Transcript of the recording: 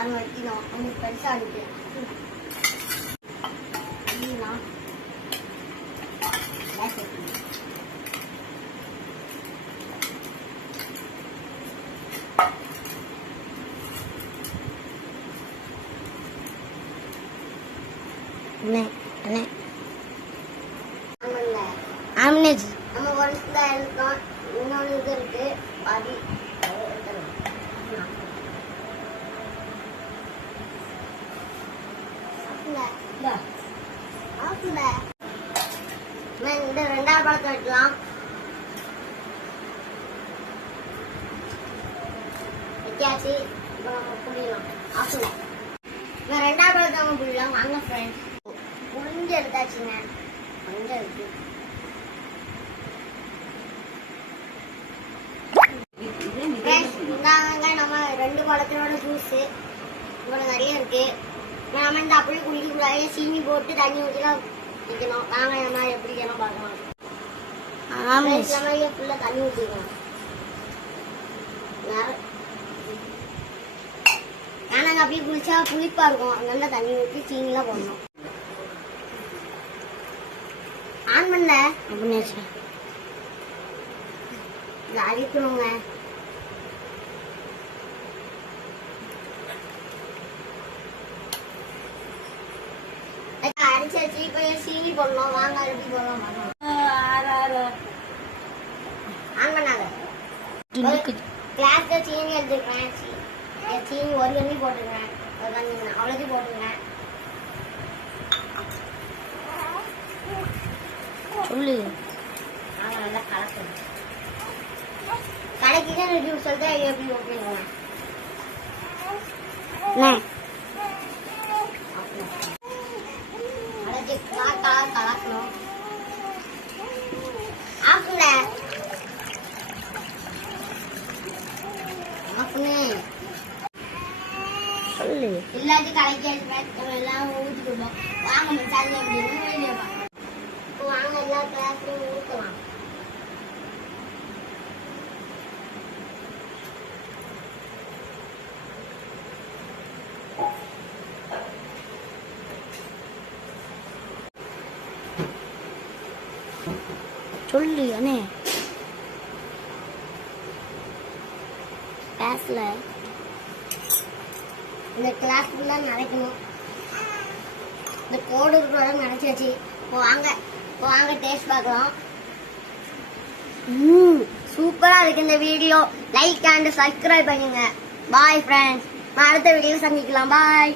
பாருங்க வைக்கணும். கொஞ்சம் பெருசா இருக்கு. நம்ம ஒன்ஸ் தான் இருக்கோம். இன்னொன்று இது இருக்கு பாதி இந்த ரெண்டாவது பழத்தை வைக்கலாம். வைக்காச்சு. இப்போ நம்ம புளியலாம். ஆஃப்ல ரெண்டாவது பழத்தை நம்ம புளியலாம். வாங்க ஃப்ரெண்ட்ஸ், புளிஞ்சு எடுத்தாச்சுங்க. கொஞ்சம் இருக்கு. நம்ம 2 பழத்தோட ஜூஸ் இவ்வளவு நிறைய இருக்கு. நாம இந்த அப்படியே குடிக்க கூடாது. சீனி போட்டு தண்ணி ஊற்றிலாம் வைக்கணும். நாங்க நம்ம எப்படி வேணும் பார்க்கலாம். ஃபுல்லா தண்ணி ஊற்றிக்கணும். ஆனா அப்படியே குளிச்சா புளிப்பா இருக்கும். அதனால தண்ணி ஊற்றி சீனிலாம் போடணும். ஆன் பண்ணல அப்படின்னு அழிக்கணுங்க. அரிச்சாச்சு. இப்ப சீனி போடணும். வாங்க எப்படி போடலாம். ஆன் பண்ணாங்க. கிளாஸ்ல சீனி எடுத்துக்கிறேன். சீனி 1 கண்ணி போட்டுக்கிறேன். அவ்வளோத்தையும் போட்டுக்கிறேன். சொல்லு. நாங்க நல்லா கலக்கணும். கலக்கிதான் ஜூஸ் சொல்லிட்டு எப்படி ஓகேங்க. கலக்கணும். ஆஃப்ல எல்லாத்தையும் கலக்கி எல்லாம் ஊற்றி கொடுப்போம். வாங்க மசாலா அப்படின்னு வெளியே வாங்க எல்லா கிளாஸ்லையும் ஊற்றலாம். சொல்லு அண்ணே. கிளாஸ்ல இந்த கிளாஸ் ஃபுல்லா நடக்கணும். இந்த கோடு நினைச்சாச்சு. வாங்க டேஸ்ட் பார்க்கலாம். சூப்பரா இருக்கு இந்த வீடியோ. லைக் அண்ட் சப்ஸ்கிரைப் பண்ணுங்க. Bye friends. அடுத்த வீடியோ சந்திக்கலாம். பாய்.